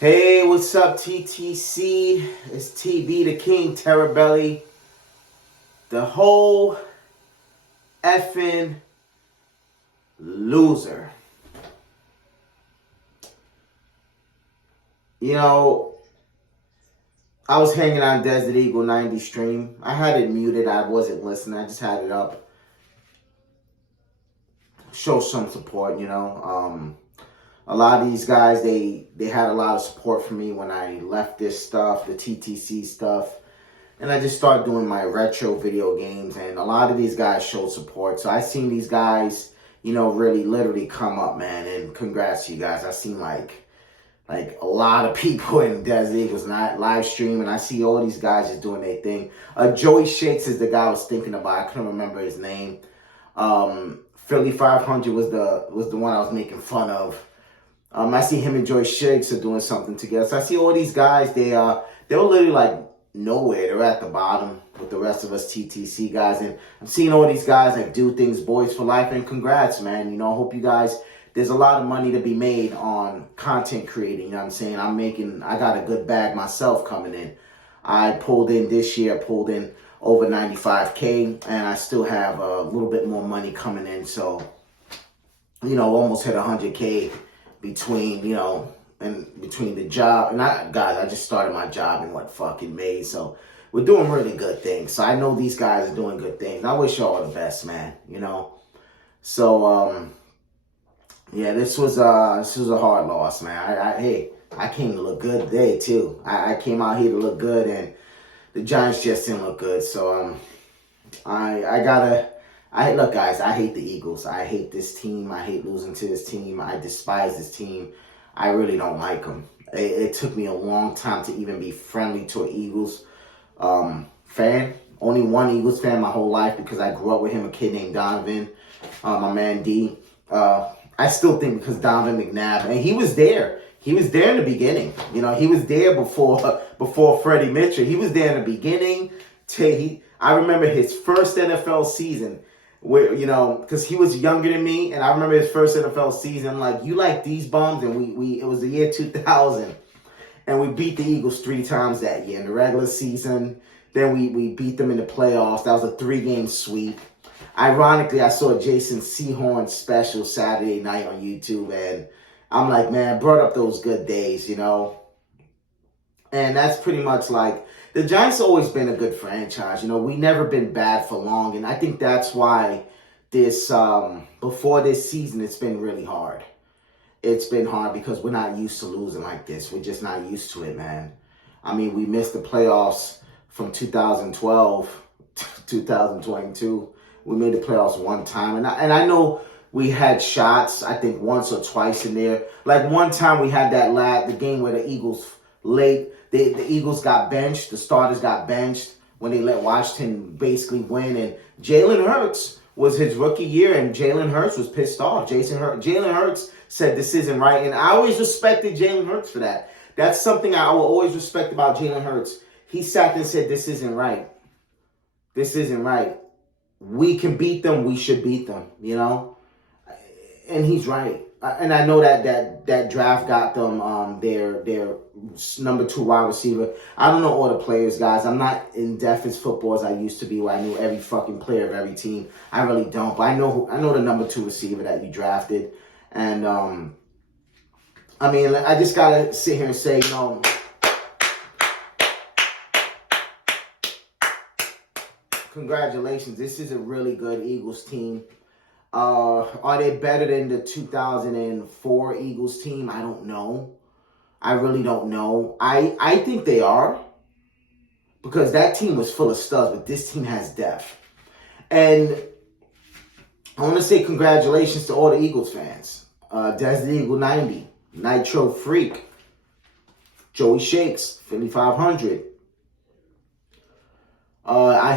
Hey, what's up, TTC? It's TB the King, Terrabelly. The whole effing loser. You know, I was hanging on Desert Eagle 90 stream. I had it muted. I wasn't listening. I just had it up. Show some support. A lot of these guys, they had a lot of support for me when I left this stuff, the TTC stuff. And I just started doing my retro video games, and a lot of these guys showed support. So I seen these guys, really literally come up, man. And congrats to you guys. I seen like a lot of people in Desert Eagles not live stream, and I see all these guys just doing their thing. Joey Shakes is the guy I was thinking about. I couldn't remember his name. Philly 500 was the one I was making fun of. I see him and Joey Shakes are doing something together. So I see all these guys. They were literally like nowhere. They're at the bottom with the rest of us TTC guys, and I'm seeing all these guys like do things, boys for life, and congrats, man. I hope you guys, there's a lot of money to be made on content creating. You know what I'm saying? I got a good bag myself coming in. I pulled in this year, over 95K, and I still have a little bit more money coming in. So, almost hit 100K between the job, and I just started my job in May, so we're doing really good things. So I know these guys are doing good things. I wish y'all the best, man. So yeah, this was a hard loss, man. I came to look good today too. I came out here to look good, and the Giants just didn't look good. So look, guys, I hate the Eagles. I hate this team. I hate losing to this team. I despise this team. I really don't like them. It took me a long time to even be friendly to an Eagles fan. Only one Eagles fan my whole life because I grew up with him, a kid named Donovan, my man D. I still think because Donovan McNabb, and he was there. He was there in the beginning. He was there before Freddie Mitchell. He was there in the beginning. I remember his first NFL season where, because he was younger than me, and I remember his first NFL season, like, you like these bums, and it was the year 2000, and we beat the Eagles 3 times that year in the regular season. Then we beat them in the playoffs. That was a 3-game sweep. Ironically, I saw Jason Sehorn's special Saturday night on YouTube, and I'm like, man, brought up those good days, And that's pretty much like, the Giants always been a good franchise. We never been bad for long. And I think that's why before this season, it's been really hard. It's been hard because we're not used to losing like this. We're just not used to it, man. I mean, we missed the playoffs from 2012 to 2022. We made the playoffs one time. And I know we had shots, I think, once or twice in there. Like one time we had the game where the Eagles the Eagles got benched. The starters got benched when they let Washington basically win. And Jalen Hurts was his rookie year, and Jalen Hurts was pissed off. Jalen Hurts said this isn't right. And I always respected Jalen Hurts for that. That's something I will always respect about Jalen Hurts. He sat there and said, this isn't right. This isn't right. We can beat them. We should beat them, And he's right. And I know that draft got them their number 2 wide receiver. I don't know all the players, guys. I'm not in depth as football as I used to be, where I knew every fucking player of every team. I really don't. But I know the number 2 receiver that you drafted. And I just gotta sit here and say, congratulations. This is a really good Eagles team. Are they better than the 2004 Eagles team? I don't know. I really don't know. I think they are, because that team was full of studs, but this team has depth. And I want to say congratulations to all the Eagles fans. Desert Eagle 90, Nitro Freak, Joey Shakes, Philly 500.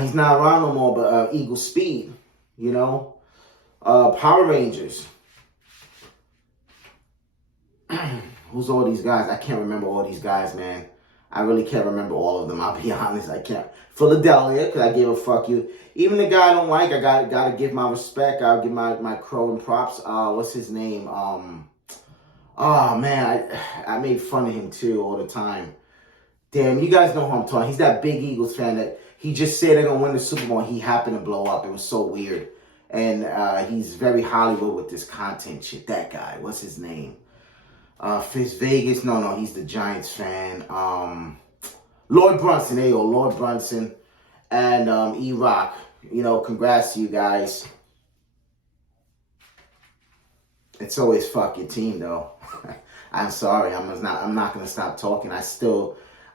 He's not around no more, but Eagle Speed, Power Rangers. Who's all these guys? I can't remember all these guys, man. I really can't remember all of them. I'll be honest. I can't. Philadelphia, because I gave a fuck you. Even the guy I don't like, I gotta give my respect. I'll give my crow and props. What's his name? Oh man, I made fun of him too all the time. Damn, you guys know who I'm talking. He's that big Eagles fan that he just said they're gonna win the Super Bowl and he happened to blow up. It was so weird. And he's very Hollywood with this content shit. That guy, what's his name? Fitz Vegas. No, he's the Giants fan. Lord Brunson, there you go, Lord Brunson and E-Rock. Congrats to you guys. It's always fuck your team though. I'm sorry. I'm not gonna stop talking.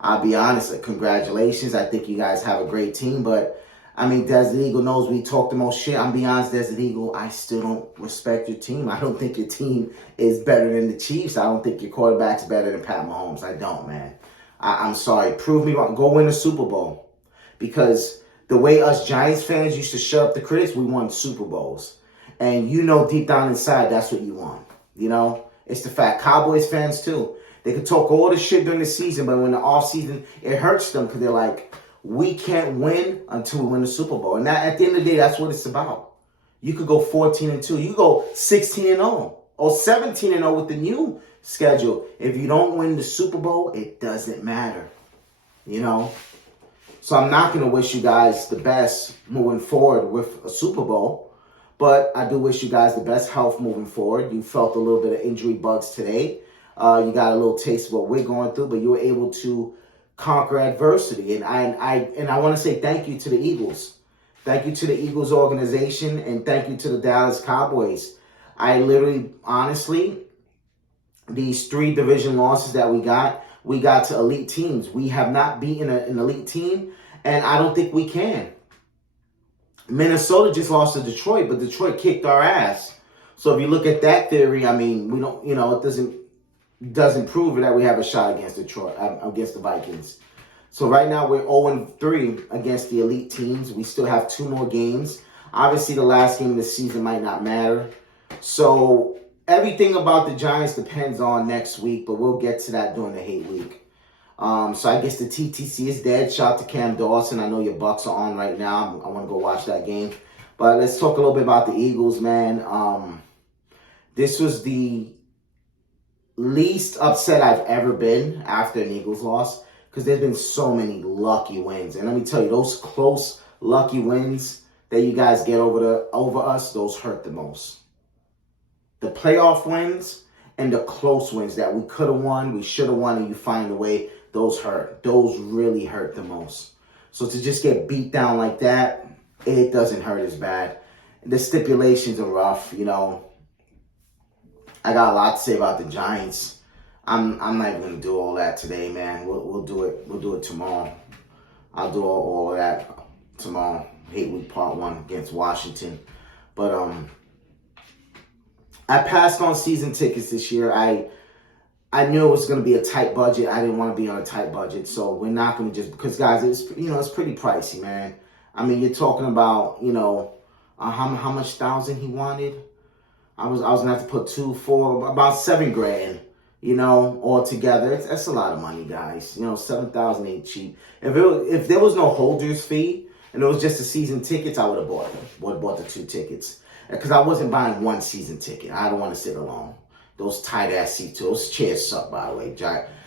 I'll be honest, congratulations. I think you guys have a great team, but I mean, Desert Eagle knows we talk the most shit. I'm be honest, Desert Eagle, I still don't respect your team. I don't think your team is better than the Chiefs. I don't think your quarterback's better than Pat Mahomes. I don't, man. I'm sorry. Prove me wrong. Go win a Super Bowl. Because the way us Giants fans used to shut up the critics, we won Super Bowls. And deep down inside, that's what you want. It's the fact. Cowboys fans, too. They can talk all the shit during the season, but when the offseason, it hurts them because they're like, we can't win until we win the Super Bowl. And at the end of the day, that's what it's about. You could go 14-2. You could go 16-0 or 17-0 with the new schedule. If you don't win the Super Bowl, it doesn't matter. So I'm not going to wish you guys the best moving forward with a Super Bowl. But I do wish you guys the best health moving forward. You felt a little bit of injury bugs today. You got a little taste of what we're going through, but you were able to conquer adversity. And I want to say thank you to the Eagles. Thank you to the Eagles organization, and thank you to the Dallas Cowboys. I literally, honestly, these 3 division losses that we got to elite teams. We have not beaten an elite team, and I don't think we can. Minnesota just lost to Detroit, but Detroit kicked our ass. So if you look at that theory, I mean, we don't, it doesn't prove that we have a shot against Detroit, against the Vikings. So right now we're 0-3 against the elite teams. We still have 2 more games. Obviously, the last game of the season might not matter. So everything about the Giants depends on next week, but we'll get to that during the hate week. So I guess the TTC is dead. Shout out to Cam Dawson. I know your Bucks are on right now. I want to go watch that game. But let's talk a little bit about the Eagles, man. This was the least upset I've ever been after an Eagles loss because there's been so many lucky wins. And let me tell you, those close, lucky wins that you guys get over us, those hurt the most. The playoff wins and the close wins that we could have won, we should have won, and you find a way, those hurt. Those really hurt the most. So to just get beat down like that, it doesn't hurt as bad. The stipulations are rough, I got a lot to say about the Giants. I'm not even gonna do all that today, man. We'll do it. We'll do it tomorrow. I'll do all of that tomorrow. Hate Week Part 1 against Washington. But I passed on season tickets this year. I knew it was going to be a tight budget. I didn't want to be on a tight budget, so we're not going to just, because guys, it's pretty pricey, man. I mean, you're talking about how much thousand he wanted. I was gonna have to put about $7,000, all together. That's a lot of money, guys. $7,000 ain't cheap. If there was no holders fee and it was just the season tickets, I would have bought them. Would have bought the 2 tickets because I wasn't buying one season ticket. I don't want to sit alone. Those tight ass seats, those chairs suck, by the way.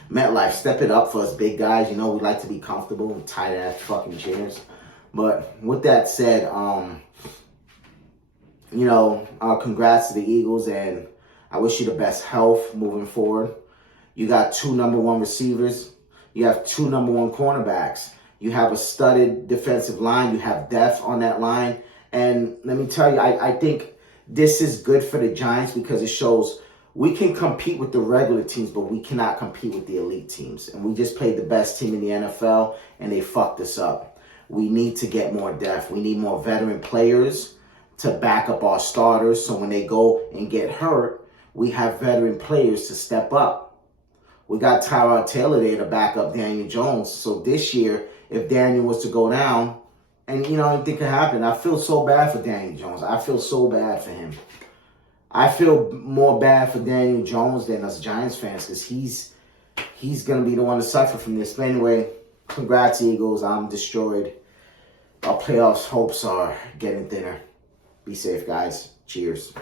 MetLife, step it up for us big guys. We like to be comfortable in tight ass fucking chairs. But with that said, congrats to the Eagles, and I wish you the best health moving forward. You got 2 number 1 receivers. You have 2 number 1 cornerbacks. You have a studded defensive line. You have depth on that line. And let me tell you, I think this is good for the Giants because it shows we can compete with the regular teams, but we cannot compete with the elite teams. And we just played the best team in the NFL, and they fucked us up. We need to get more depth. We need more veteran players to back up our starters, so when they go and get hurt, we have veteran players to step up. We got Tyrod Taylor there to back up Daniel Jones. So this year, if Daniel was to go down, and anything could happen, I feel so bad for Daniel Jones. I feel so bad for him. I feel more bad for Daniel Jones than us Giants fans because he's going to be the one to suffer from this. But anyway, congrats, Eagles. I'm destroyed. Our playoffs hopes are getting thinner. Be safe, guys. Cheers.